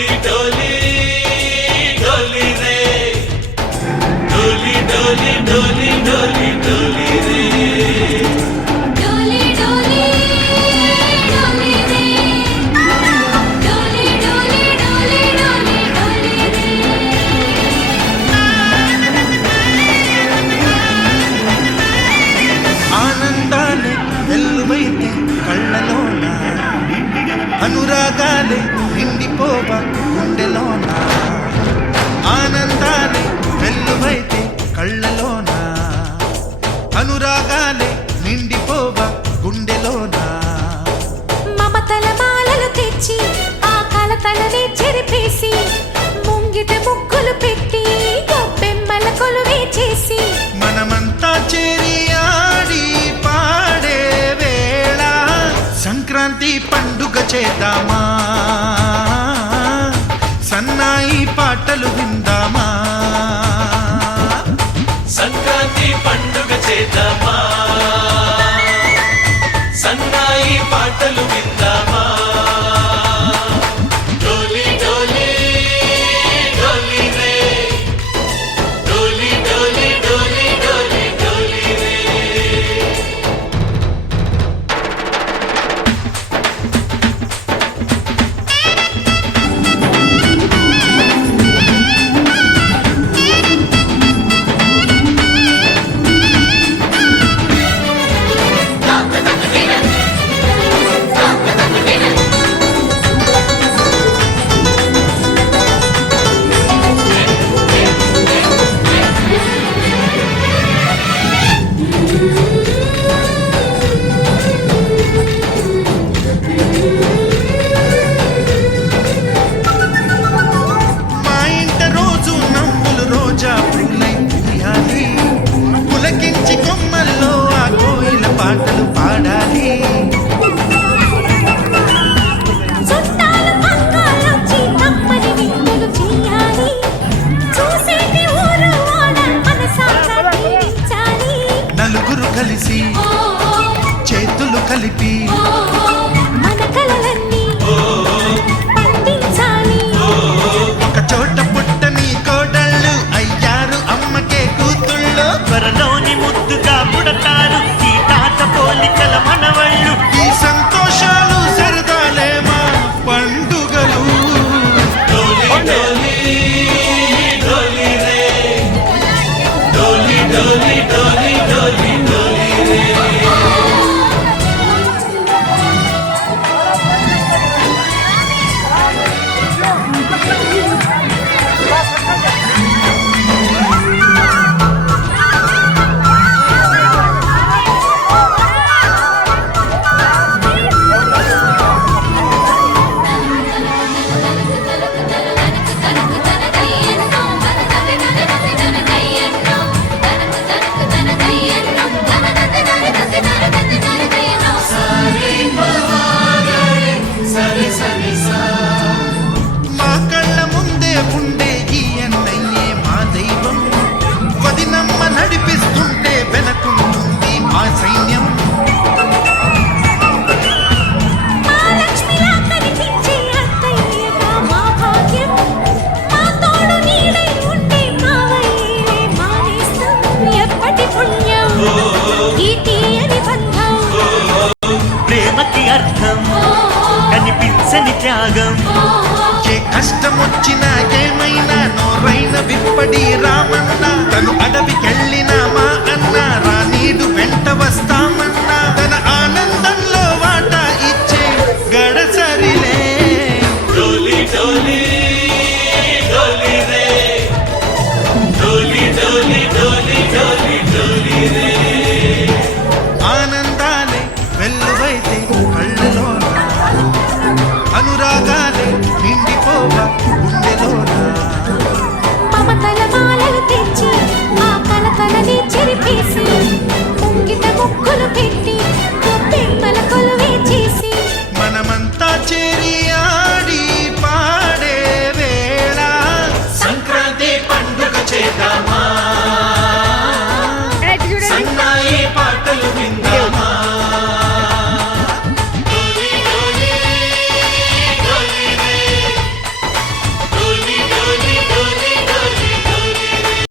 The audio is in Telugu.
डोली डोली डोली रे डोली डोली डोली डोली डोली रे डोली डोली डोली रे डोली डोली डोली डोली डोली रे ఆనందాలే వెల్లువైతే కళ్ళలోన అనురాగాలే నిండిపోవ గుండెలోన ఆనందాలే వెల్లువైతే కళ్ళలోన అనురాగాలే నిండిపోవ గుండెలోన మమతల మాలలు తెచ్చి ఆ కలతలనే చెరిపేసి ముంగిట ముగ్గులు పెట్టి గొప్పెమ్మల కొలువే చేసి మనమంతా చేరి ఆడి పాడే వేళ సంక్రాంతి పండుగ చేద్దామా సన్నాయి పాటలు విందామా సంక్రాంతి పండుగ చేద్దామా సన్నాయి పాటలు విందామా డోలి డోలి డోలి రే డోలి డోలి డోలి డోలి డోలి రే మా ఇంట రోజు నవ్వులు రోజా పూలై పూయాలి పులకించి కొమ్మల్లో ఆ కోయిల పాటలు పాడాలి చుట్టాలు పక్కాలొచ్చి కమ్మని విందులు చేయాలి చూసేటి ఊరు వాడ మనసారా దీవించాలి నలుగురు కలిసి చేతులు కలిపి మన కలలన్నీ పండించాలి ఒక చోట పుట్టని కోడళ్ళు అయ్యారు అమ్మకే కూతుళ్ళు త్వరలోని ముద్దుగా పుడతారు ఈ తాత పోలికల మనవళ్ళు ఈ సంతోషాలు సరదాలే మా పండుగలు डोली डोली डोली रे डोली डोली डोली डोली डोली रे మా కళ్ళ ముందే ఉండే ఈ అన్నయ్యే మా దైవం వదినమ్మ నడిపిస్తుంటే వెనకుంటుంది మా సైన్యం మా లక్ష్మిలా కనిపించే అత్తయ్యగా మా భాగ్యం మా తోడు నీడై ఉండే మావయ్యే మా నేస్తం ఎప్పటి పుణ్యం ఈ తీయని బంధం ప్రేమకి అర్థం కనిపించని త్యాగం ఏ కష్టం వచ్చినా ఏమైనా నోరైన విప్పడి రామన్న తను అడవికెళ్ళిన మా అన్న రానీడు వెంట వస్తామన్నా తన ఆనందంలో వాటా ఇచ్చే గడసరిలే डोली डोली डोली रे डोली डोली डोली डोली डोली रे ఆనందాలే వెల్లువైతే కళ్ళలోన అనురాగాలే నిండిపోవ గుండెలోన మమతల మాలలు తెచ్చి ఆ కలతలని చెరిపేసి ముంగిట ముగ్గులు పెట్టి గొప్పెమ్మల కొలువే చేసి మనమంతా చేరి ఆడి పాడే వేళ సంక్రాంతి పండుగ చేద్దామా